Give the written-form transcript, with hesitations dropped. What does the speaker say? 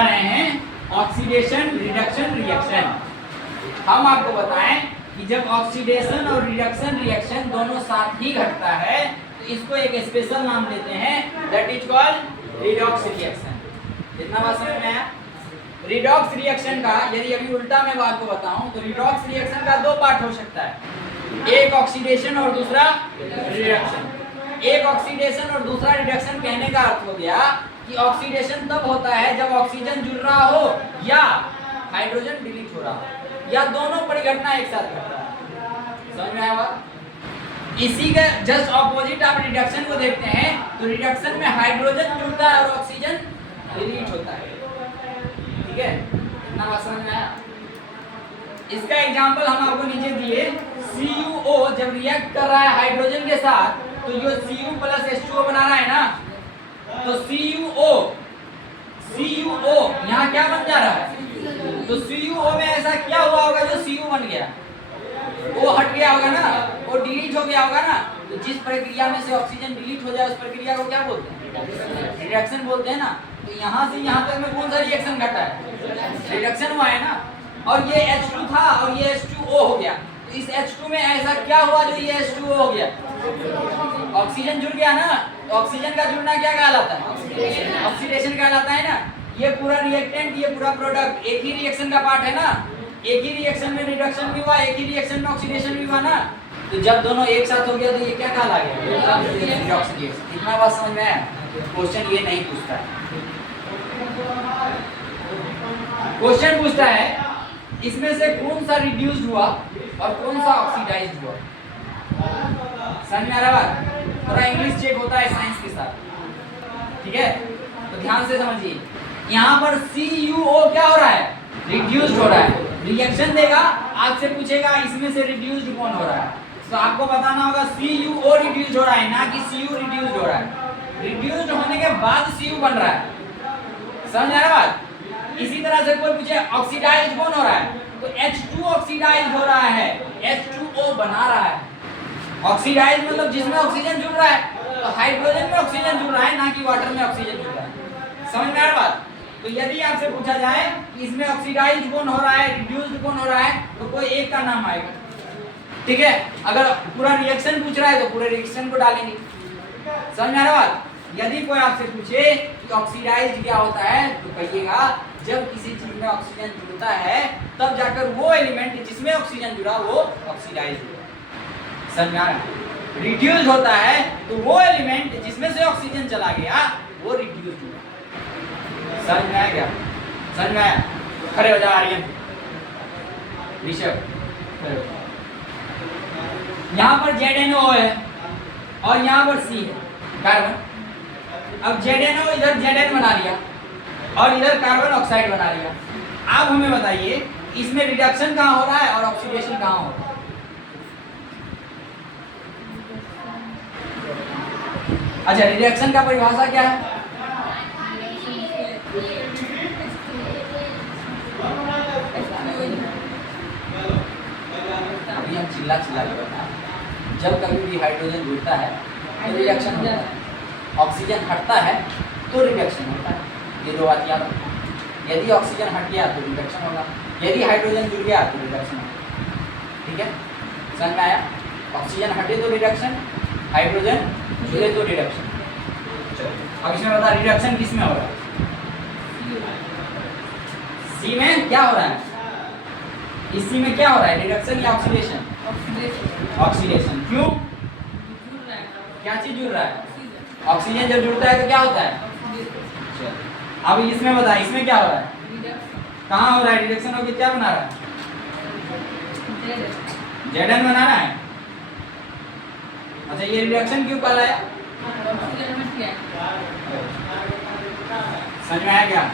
बता रहे हैं ऑक्सीडेशन रिडक्शन रिएक्शन। हम आपको बताएं कि जब ऑक्सीडेशन और रिडक्शन रिएक्शन दोनों साथ ही घटता है तो इसको एक स्पेशल नाम देते हैं, that is called redox reaction. इतना बात समझ में आया? रिडॉक्स रिएक्शन का यदि अभी उल्टा मैं आपको बताऊं तो रिडॉक्स रिएक्शन का दो पार्ट हो सकता है, एक ऑक्सीडेशन और दूसरा रिडक्शन। एक ऑक्सीडेशन और दूसरा रिडक्शन कहने का अर्थ हो गया कि ऑक्सीडेशन तब होता है जब ऑक्सीजन जुड़ रहा हो या हाइड्रोजन डिलीट हो रहा हो या दोनों परिघटना एक साथ घट रहा है। समझ में आया बात? इसी का जस्ट ऑपोजिट आप रिडक्शन को देखते हैं तो रिडक्शन में हाइड्रोजन जुड़ता है और ऑक्सीजन डिलीट होता है। ठीक है, इतना बात समझ में आया? इसका एग्जांपल हम आपको नीचे दिए, CuO जब रिएक्ट कर रहा है हाइड्रोजन के साथ तो जो Cu प्लस H2O बना रहा है ना, तो CuO यहाँ क्या बन जा रहा है? तो CuO में ऐसा क्या हुआ होगा जो Cu बन गया? वो हट गया होगा ना, वो डिलीट हो गया होगा ना। तो जिस प्रक्रिया में से ऑक्सीजन डिलीट हो जाए उस प्रक्रिया को क्या बोलते हैं? रिडक्शन बोलते हैं ना। तो यहाँ से यहाँ तक में कौन सा रिएक्शन घटा है? रिडक्शन हुआ है ना। और ये H2 था और ये H2O हो गया, तो इस H2 में ऐसा क्या हुआ जो ये H2O हो गया? ऑक्सीजन जुड़ गया ना। तो ऑक्सीजन का जुड़ना क्या कहलाता है? ऑक्सीडेशन कहलाता है ना। ये पूरा रिएक्टेंट, ये पूरा प्रोडक्ट एक ही रिएक्शन का पार्ट है ना। एक ही रिएक्शन में रिडक्शन भी हुआ, एक ही रिएक्शन में ऑक्सीडेशन भी हुआ ना। तो जब दोनों एक साथ हो गया तो ये क्या कहला गया? Redox reaction. इतना बात समझ में आया? क्वेश्चन ये नहीं पूछता है। क्वेश्चन पूछता है इसमें से कौन सा रिड्यूस्ड हुआ और कौन सा ऑक्सीडाइज्ड हुआ। समझ में आ रहा है? थोड़ा इंग्लिश चेक होता है साइंस के साथ। ठीक है, तो ध्यान से समझिए। यहाँ पर CuO क्या हो रहा है? रिड्यूस्ड हो रहा है। रिएक्शन देगा, आपसे पूछेगा इसमें से रिड्यूस्ड कौन हो रहा है, तो आपको बताना होगा CuO रिड्यूस्ड हो रहा है ना कि Cu रिड्यूस्ड हो रहा है। रिड्यूस्ड होने के बाद Cu बन रहा है। समझ आ रहा बात? इसी तरह से कोई पूछे ऑक्सीडाइज्ड कौन हो रहा है, तो H2 ऑक्सीडाइज्ड हो रहा है, H2O बना रहा है। ऑक्सीडाइज्ड मतलब जिसमें ऑक्सीजन जुड़ रहा है, तो हाइड्रोजन में ऑक्सीजन जुड़ रहा है ना कि वाटर में ऑक्सीजन जुड़ रहा है। समझ में आ रहा बात? तो यदि आपसे पूछा जाए कि इसमें ऑक्सीडाइज्ड कौन हो रहा है, रिड्यूस्ड कौन हो रहा है, तो कोई एक का नाम आएगा। ठीक है, अगर पूरा रिएक्शन पूछ रहा है तो पूरे रिएक्शन को डालेंगे। समझ में आ रहा बात? यदि कोई आपसे पूछे कि ऑक्सीडाइज्ड क्या होता है, तो कहिएगा जब किसी चीज में ऑक्सीजन जुड़ता है तब जाकर वो एलिमेंट जिसमें ऑक्सीजन जुड़ा वो ऑक्सीडाइज्ड होगा। समझ में आ रहा है? रिड्यूस्ड होता है तो वो एलिमेंट जिसमें से ऑक्सीजन चला गया वो रिड्यूस्ड हुआ। समझ में आया क्या? समझ में आया? खड़े हो जाओ आर्यन, ऋषभ। यहाँ पर ZNO है और यहाँ पर C है, कार्बन। अब ZNO इधर Zn बना लिया और इधर कार्बन ऑक्साइड बना लिया। अब हमें बताइए इसमें रिडक्शन कहाँ हो रहा है और ऑक्सीडेशन कहाँ हो रहा है? अच्छा, रिडक्शन का परिभाषा क्या है? अभी हम चिल्ला चिल्ला के बता, जब कभी भी हाइड्रोजन जुड़ता है तो रिडक्शन होता है, ऑक्सीजन हटता है तो रिडक्शन होता है। ये दो बात याद रखो। यदि ऑक्सीजन हट गया तो रिडक्शन होगा, यदि हाइड्रोजन जुड़ गया तो रिडक्शन होगा। ठीक है, समझ में आया? ऑक्सीजन हटे तो रिडक्शन, हाइड्रोजन जुड़े तो रिडक्शन। अब इसमें बता रिडक्शन किस में हो रहा है? C में क्या हो रहा है? इसी में क्या हो रहा है, रिडक्शन या ऑक्सीडेशन? ऑक्सीडेशन। क्यों? क्या चीज जुड़ रहा है? ऑक्सीजन जब जुड़ता है तो क्या होता है? अब इसमें बता, इसमें क्या हो रहा है? कहाँ हो रहा है रिडक्शन? होगी क्या बना रहा है? Zn बना रहा है। अच्छा, ये रिडक्शन क्यों कहलाया? समझ में आया क्या?